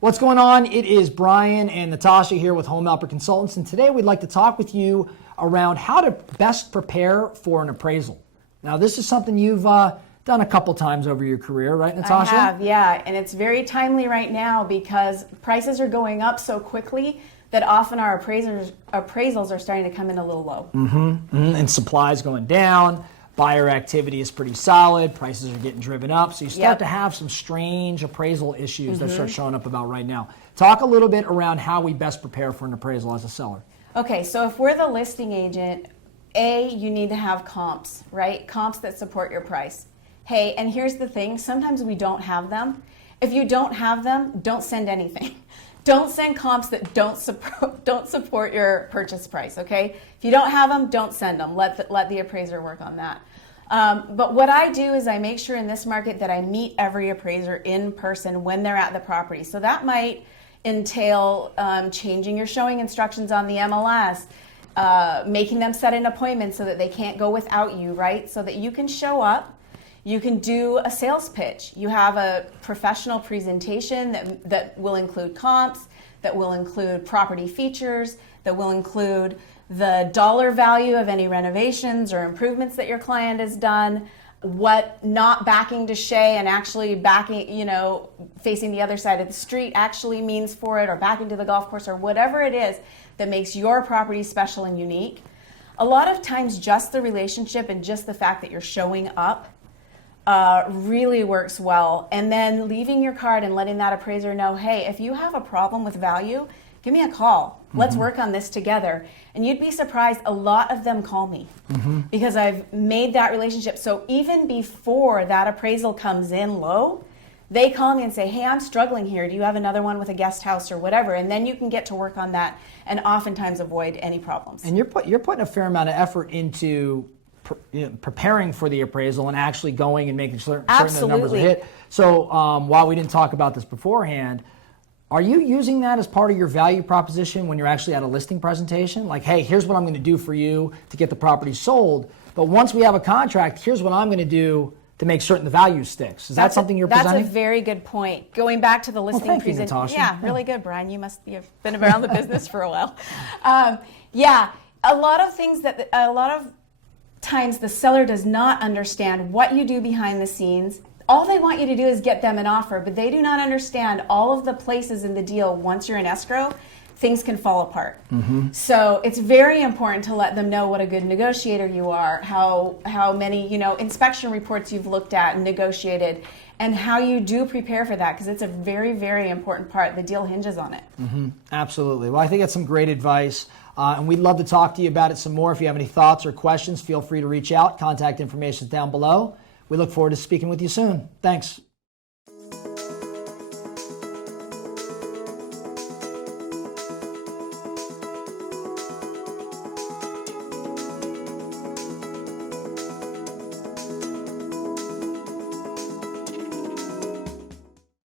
What's going on? It is Brian and Natasha here with Home Helper Consultants, and today we'd like to talk with you around how to best prepare for an appraisal. Now, this is something you've done a couple times over your carear, right, Natasha? I have, yeah, and it's very timely right now because prices are going up so quickly that often our appraisals are starting to come in a little low. And supply's going down. Buyer activity is pretty solid. Prices are getting driven up. So you start to have some strange appraisal issues that start showing up about right now. Talk a little bit around how we best prepare for an appraisal as a seller. Okay, so if we're the listing agent, you need to have comps, right? Comps that support your price. Hey, and here's the thing, sometimes we don't have them. If you don't have them, don't send anything. Don't send comps that don't support your purchase price, okay? If you don't have them, don't send them. Let the appraiser work on that. But what I do is I make sure in this market that I meet every appraiser in person when they're at the property. So that might entail changing your showing instructions on the MLS, making them set an appointment so that they can't go without you, right? So that you can show up. You can do a sales pitch. You have a professional presentation that will include comps, that will include property features, that will include the dollar value of any renovations or improvements that your client has done, what not backing to Shea and actually backing, facing the other side of the street actually means for it, or backing to the golf course, or whatever it is that makes your property special and unique. A lot of times just the relationship and just the fact that you're showing up really works well. And then leaving your card and letting that appraiser know, hey, if you have a problem with value, give me a call. Let's work on this together. And you'd be surprised, a lot of them call me because I've made that relationship. So even before that appraisal comes in low, they call me and say, hey, I'm struggling here. Do you have another one with a guest house or whatever? And then you can get to work on that and oftentimes avoid any problems. And you're putting a fair amount of effort into preparing for the appraisal and actually going and making certain the numbers are hit. So while we didn't talk about this beforehand, are you using that as part of your value proposition when you're actually at a listing presentation? Like, hey, here's what I'm going to do for you to get the property sold. But once we have a contract, here's what I'm going to do to make certain the value sticks. Is that something you're presenting? That's a very good point. Going back to the listing presentation. Yeah, really good, Brian. You have been around the business for a while. A lot of things that a lot of times the seller does not understand what you do behind the scenes. All they want you to do is get them an offer, but they do not understand all of the places in the deal. Once you're in escrow, things can fall apart. So it's very important to let them know what a good negotiator you are, how many inspection reports you've looked at and negotiated, and how you do prepare for that, because it's a very, very important part. The deal hinges on it. Absolutely. Well, I think that's some great advice. And we'd love to talk to you about it some more. If you have any thoughts or questions, feel free to reach out. Contact information is down below. We look forward to speaking with you soon. Thanks.